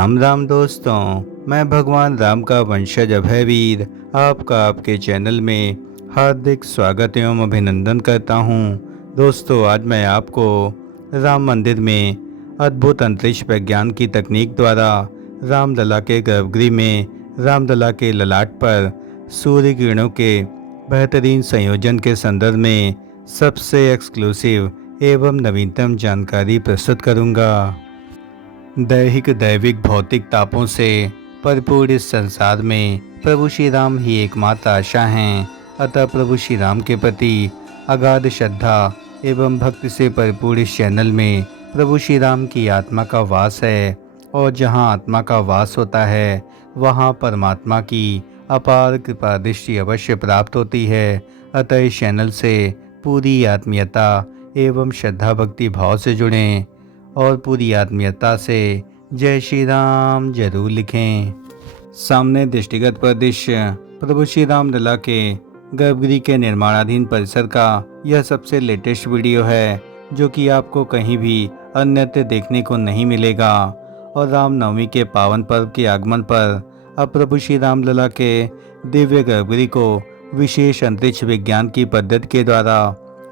राम राम दोस्तों, मैं भगवान राम का वंशज अभयवीर आपका आपके चैनल में हार्दिक स्वागत एवं अभिनंदन करता हूं। दोस्तों, आज मैं आपको राम मंदिर में अद्भुत अंतरिक्ष विज्ञान की तकनीक द्वारा रामलला के गर्भगृह में रामलला के ललाट पर सूर्य किरणों के बेहतरीन संयोजन के संदर्भ में सबसे एक्सक्लूसिव एवं नवीनतम जानकारी प्रस्तुत करूंगा। दैविक भौतिक तापों से भरपूर इस संसार में प्रभु श्री राम ही एकमात्र आशा हैं। अतः प्रभु श्री राम के प्रति अगाध श्रद्धा एवं भक्ति से भरपूर इस चैनल में प्रभु श्री राम की आत्मा का वास है, और जहां आत्मा का वास होता है वहां परमात्मा की अपार कृपा दृष्टि अवश्य प्राप्त होती है। अतः इस चैनल से पूरी आत्मीयता एवं श्रद्धा भक्ति भाव से जुड़ें और पूरी आत्मीयता से जय श्री राम जरूर लिखें। सामने दृष्टिगत परिदृश्य प्रभु श्री राम लला के गर्भगृह के निर्माणाधीन परिसर का यह सबसे लेटेस्ट वीडियो है, जो कि आपको कहीं भी अन्यत्र देखने को नहीं मिलेगा। और रामनवमी के पावन पर्व के आगमन पर अब प्रभु श्री राम लला के दिव्य गर्भगृह को विशेष अंतरिक्ष विज्ञान की पद्धति के द्वारा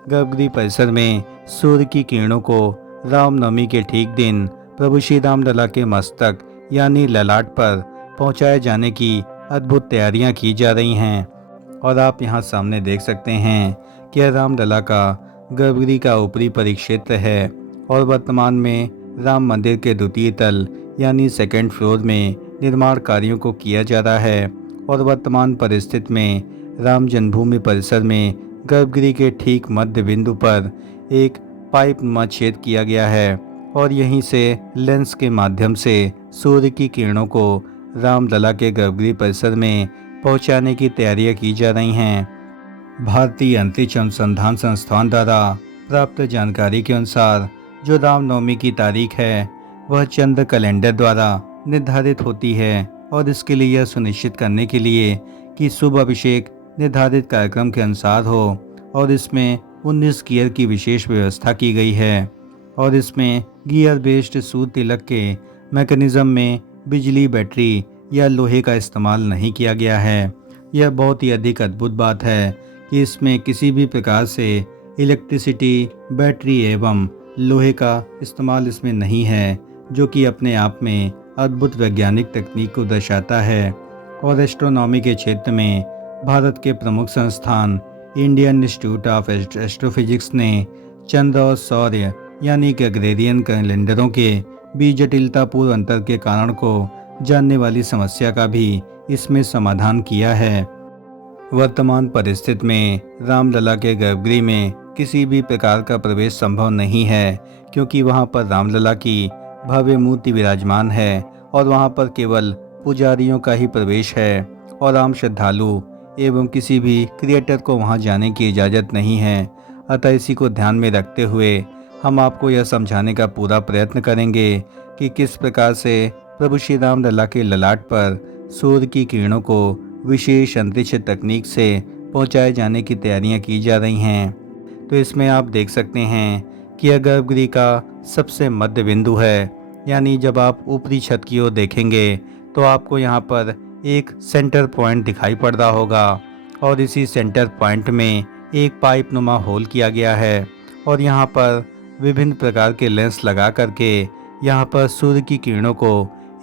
गर्भगृह परिसर में सूर्य की किरणों को रामनवमी के ठीक दिन प्रभु श्री राम लला के मस्तक यानी ललाट पर पहुंचाए जाने की अद्भुत तैयारियां की जा रही हैं। और आप यहां सामने देख सकते हैं कि यह राम लला का गर्भगृह का ऊपरी परिक्षेत्र है, और वर्तमान में राम मंदिर के द्वितीय तल यानी सेकंड फ्लोर में निर्माण कार्यों को किया जा रहा है। और वर्तमान परिस्थिति में राम जन्मभूमि परिसर में गर्भगृह के ठीक मध्य बिंदु पर एक पाइप नुमा छेद किया गया है, और यहीं से लेंस के माध्यम से सूर्य की किरणों को रामलला के गर्भगृह परिसर में पहुंचाने की तैयारियां की जा रही हैं। भारतीय अंतरिक्ष अनुसंधान संस्थान द्वारा प्राप्त जानकारी के अनुसार जो रामनवमी की तारीख है वह चंद्र कैलेंडर द्वारा निर्धारित होती है, और इसके लिए यह सुनिश्चित करने के लिए कि शुभ अभिषेक निर्धारित कार्यक्रम के अनुसार हो, और इसमें 19 गियर की विशेष व्यवस्था की गई है। और इसमें गियर बेस्ड सूर्य तिलक के मैकेनिज्म में बिजली, बैटरी या लोहे का इस्तेमाल नहीं किया गया है। यह बहुत ही अधिक अद्भुत बात है कि इसमें किसी भी प्रकार से इलेक्ट्रिसिटी, बैटरी एवं लोहे का इस्तेमाल इसमें नहीं है, जो कि अपने आप में अद्भुत वैज्ञानिक तकनीक को दर्शाता है। और एस्ट्रोनॉमी के क्षेत्र में भारत के प्रमुख संस्थान इंडियन इंस्टीट्यूट ऑफ एस्ट्रोफिजिक्स ने चंद्र और सौर्य यानी ग्रेगोरियन कैलेंडरों के बीच जटिलतापूर्ण अंतर के कारण को जानने वाली समस्या का भी इसमें समाधान किया है। वर्तमान परिस्थिति में रामलला के गर्भगृह में किसी भी प्रकार का प्रवेश संभव नहीं है, क्योंकि वहां पर रामलला की भव्य मूर्ति विराजमान है, और वहां पर केवल पुजारियों का ही प्रवेश है, और आम श्रद्धालु एवं किसी भी क्रिएटर को वहां जाने की इजाज़त नहीं है। अतः इसी को ध्यान में रखते हुए हम आपको यह समझाने का पूरा प्रयत्न करेंगे कि किस प्रकार से प्रभु श्री राम लला के ललाट पर सूर्य की किरणों को विशेष अंतरिक्ष तकनीक से पहुंचाए जाने की तैयारियां की जा रही हैं। तो इसमें आप देख सकते हैं कि यह गर्भगृह का सबसे मध्य बिंदु है, यानी जब आप ऊपरी छत की ओर देखेंगे तो आपको यहाँ पर एक सेंटर पॉइंट दिखाई पड़ रहा होगा, और इसी सेंटर पॉइंट में एक पाइप नुमा होल किया गया है, और यहाँ पर विभिन्न प्रकार के लेंस लगा करके यहाँ पर सूर्य की किरणों को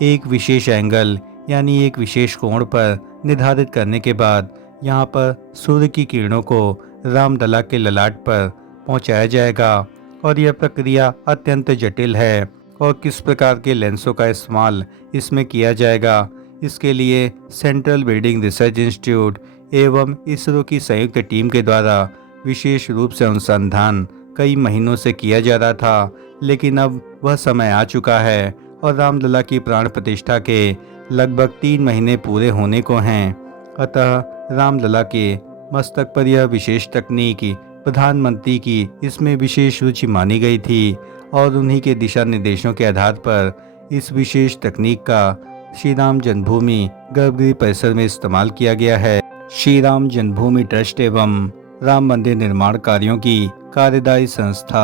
एक विशेष एंगल यानी एक विशेष कोण पर निर्धारित करने के बाद यहाँ पर सूर्य की किरणों को रामलला के ललाट पर पहुँचाया जाएगा। और यह प्रक्रिया अत्यंत जटिल है, और किस प्रकार के लेंसों का इस्तेमाल इसमें किया जाएगा, इसके लिए सेंट्रल बिल्डिंग रिसर्च इंस्टीट्यूट एवं इसरो की संयुक्त टीम के द्वारा विशेष रूप से अनुसंधान कई महीनों से किया जा रहा था। लेकिन अब वह समय आ चुका है, और रामलला की प्राण प्रतिष्ठा के लगभग 3 महीने पूरे होने को हैं। अतः रामलला के मस्तक पर यह विशेष तकनीक प्रधानमंत्री की इसमें विशेष रुचि मानी गई थी, और उन्हीं के दिशा निर्देशों के आधार पर इस विशेष तकनीक का श्री राम जन्मभूमि गर्भगृह परिसर में इस्तेमाल किया गया है। श्री राम जन्मभूमि ट्रस्ट एवं राम मंदिर निर्माण कार्यों की कार्यदायी संस्था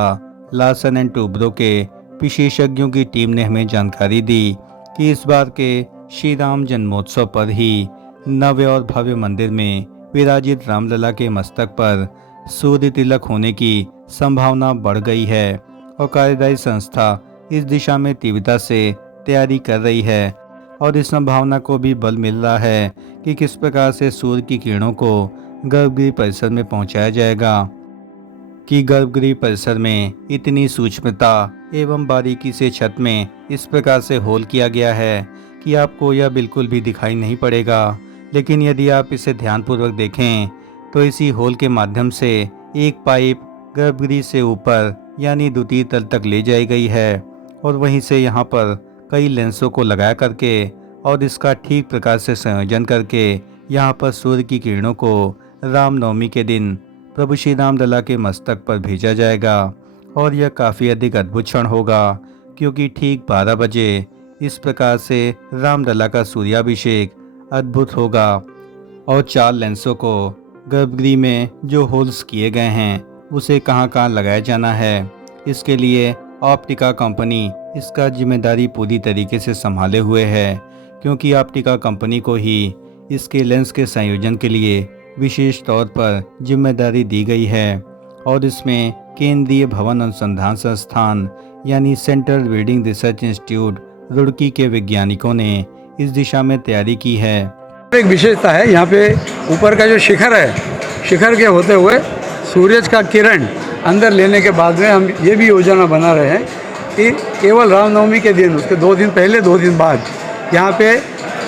लार्सन एंड टूब्रो के विशेषज्ञों की टीम ने हमें जानकारी दी कि इस बार के श्री राम जन्मोत्सव पर ही नव्य और भव्य मंदिर में विराजित रामलला के मस्तक पर सूर्य तिलक होने की संभावना बढ़ गई है और कार्यदायी संस्था इस दिशा में तीव्रता से तैयारी कर रही है और इस संभावना को भी बल मिल रहा है कि किस प्रकार से सूर्य की किरणों को गर्भगृह परिसर में पहुंचाया जाएगा कि गर्भगृह परिसर में इतनी सूक्ष्मता एवं बारीकी से छत में इस प्रकार से होल किया गया है कि आपको यह बिल्कुल भी दिखाई नहीं पड़ेगा। लेकिन यदि आप इसे ध्यानपूर्वक देखें तो इसी होल के माध्यम से एक पाइप गर्भगृह से ऊपर यानी द्वितीय तल तक ले जाई गई है और वहीं से यहाँ पर कई लेंसों को लगा करके और इसका ठीक प्रकार से संयोजन करके यहाँ पर सूर्य की किरणों को रामनवमी के दिन प्रभु श्री रामलला के मस्तक पर भेजा जाएगा और यह काफ़ी अधिक अद्भुत क्षण होगा क्योंकि ठीक 12 बजे इस प्रकार से रामलला का सूर्याभिषेक अद्भुत होगा और 4 लेंसों को गर्भगृह में जो होल्स किए गए हैं उसे कहाँ कहाँ लगाया जाना है। इसके लिए ऑप्टिका कंपनी इसका जिम्मेदारी पूरी तरीके से संभाले हुए है क्योंकि ऑप्टिका कंपनी को ही इसके लेंस के संयोजन के लिए विशेष तौर पर जिम्मेदारी दी गई है और इसमें केंद्रीय भवन अनुसंधान संस्थान यानी central reading research institute Roorkee के वैज्ञानिकों ने इस दिशा में तैयारी की है। एक विशेषता है यहाँ पे ऊपर का जो शिखर है, शिखर के होते हुए सूरज का किरण अंदर लेने के बाद में हम ये भी योजना बना रहे हैं कि केवल रामनवमी के दिन उसके 2 दिन पहले 2 दिन बाद यहाँ पे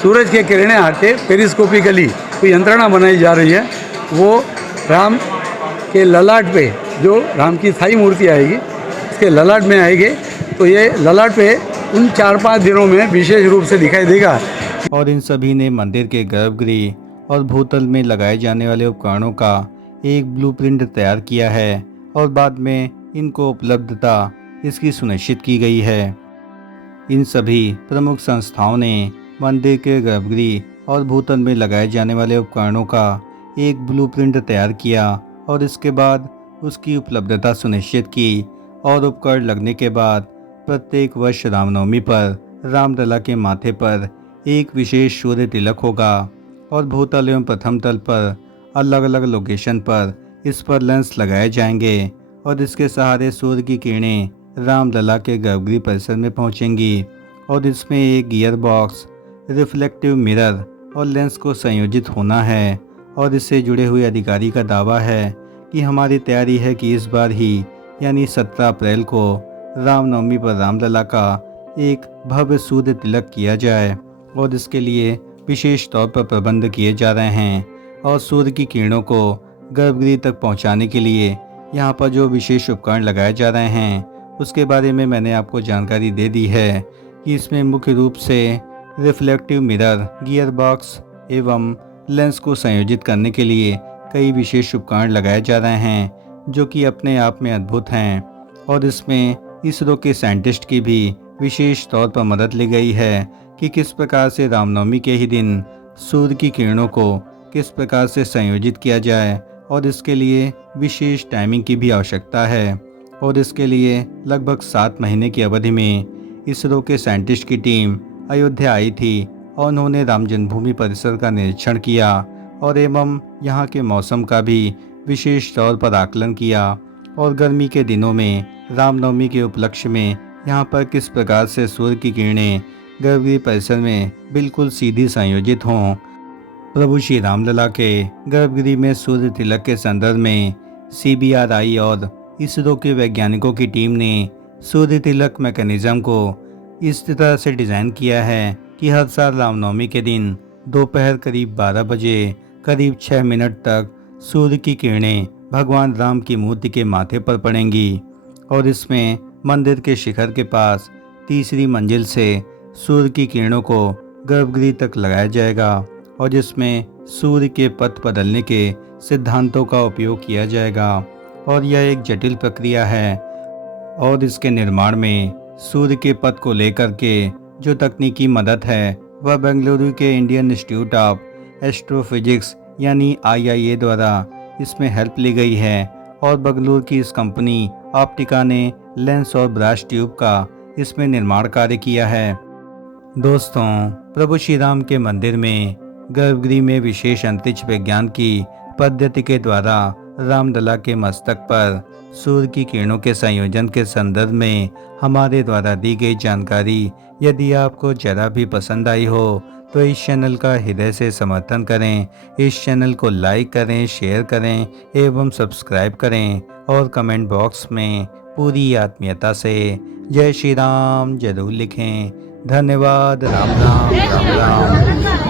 सूरज की किरणें आके पेरिस्कोपिकली कोई यंत्रणा बनाई जा रही है। वो राम के ललाट पे जो राम की स्थायी मूर्ति आएगी उसके ललाट में आएगी तो ये ललाट पे उन 4-5 दिनों में विशेष रूप से दिखाई देगा। और इन सभी ने मंदिर के गर्भगृह और भूतल में लगाए जाने वाले उपकरणों का एक ब्लूप्रिंट तैयार किया है और बाद में इनको उपलब्धता इसकी सुनिश्चित की गई है। इन सभी प्रमुख संस्थाओं ने मंदिर के गर्भगृह और भूतल में लगाए जाने वाले उपकरणों का एक ब्लूप्रिंट तैयार किया और इसके बाद उसकी उपलब्धता सुनिश्चित की और उपकरण लगने के बाद प्रत्येक वर्ष रामनवमी पर रामलला के माथे पर एक विशेष सूर्य तिलक होगा और भूतल एवं प्रथम तल पर अलग अलग लोकेशन पर इस पर लेंस लगाए जाएंगे और इसके सहारे सूर्य की किरणें रामलला के गर्भगृह परिसर में पहुंचेंगी और इसमें एक गियर बॉक्स, रिफ्लेक्टिव मिरर और लेंस को संयोजित होना है। और इससे जुड़े हुए अधिकारी का दावा है कि हमारी तैयारी है कि इस बार ही यानी 17 अप्रैल को रामनवमी पर रामलला का एक भव्य सूर्य तिलक किया जाए और इसके लिए विशेष तौर पर प्रबंध किए जा रहे हैं और सूर्य की किरणों को गर्भगृह तक पहुंचाने के लिए यहाँ पर जो विशेष उपकरण लगाए जा रहे हैं उसके बारे में मैंने आपको जानकारी दे दी है कि इसमें मुख्य रूप से रिफ्लेक्टिव मिरर, गियर बॉक्स एवं लेंस को संयोजित करने के लिए कई विशेष उपकरण लगाए जा रहे हैं जो कि अपने आप में अद्भुत हैं और इसमें इसरो के साइंटिस्ट की भी विशेष तौर पर मदद ली गई है कि किस प्रकार से रामनवमी के ही दिन सूर्य की किरणों को किस प्रकार से संयोजित किया जाए और इसके लिए विशेष टाइमिंग की भी आवश्यकता है। और इसके लिए लगभग 7 महीने की अवधि में इसरो के साइंटिस्ट की टीम अयोध्या आई थी और उन्होंने राम जन्मभूमि परिसर का निरीक्षण किया और एवं यहाँ के मौसम का भी विशेष तौर पर आकलन किया और गर्मी के दिनों में रामनवमी के उपलक्ष्य में यहाँ पर किस प्रकार से सूर्य की किरणें गर्भगृह परिसर में बिल्कुल सीधी संयोजित हों। प्रभु श्री रामलला के गर्भगृह में सूर्य तिलक के संदर्भ में CBRI और इसरो के वैज्ञानिकों की टीम ने सूर्य तिलक मैकेनिज्म को इस तरह से डिज़ाइन किया है कि हर साल रामनवमी के दिन दोपहर करीब 12 बजे करीब 6 मिनट तक सूर्य की किरणें भगवान राम की मूर्ति के माथे पर पड़ेंगी और इसमें मंदिर के शिखर के पास तीसरी मंजिल से सूर्य की किरणों को गर्भगृह तक लगाया जाएगा और जिसमें सूर्य के पथ बदलने के सिद्धांतों का उपयोग किया जाएगा और यह एक जटिल प्रक्रिया है और इसके निर्माण में सूर्य के पथ को लेकर के जो तकनीकी मदद है वह बेंगलुरु के इंडियन इंस्टीट्यूट ऑफ एस्ट्रोफिजिक्स यानी IIA द्वारा इसमें हेल्प ली गई है और बेंगलुरु की इस कंपनी ऑप्टिका ने लेंस और ब्रास ट्यूब का इसमें निर्माण कार्य किया है। दोस्तों, प्रभु श्री राम के मंदिर में गर्भगृह में विशेष अंतरिक्ष विज्ञान की पद्धति के द्वारा रामलला के मस्तक पर सूर्य की किरणों के संयोजन के संदर्भ में हमारे द्वारा दी गई जानकारी यदि आपको जरा भी पसंद आई हो तो इस चैनल का हृदय से समर्थन करें। इस चैनल को लाइक करें, शेयर करें एवं सब्सक्राइब करें और कमेंट बॉक्स में पूरी आत्मीयता से जय श्री राम जरूर लिखें। धन्यवाद। राम राम राम राम।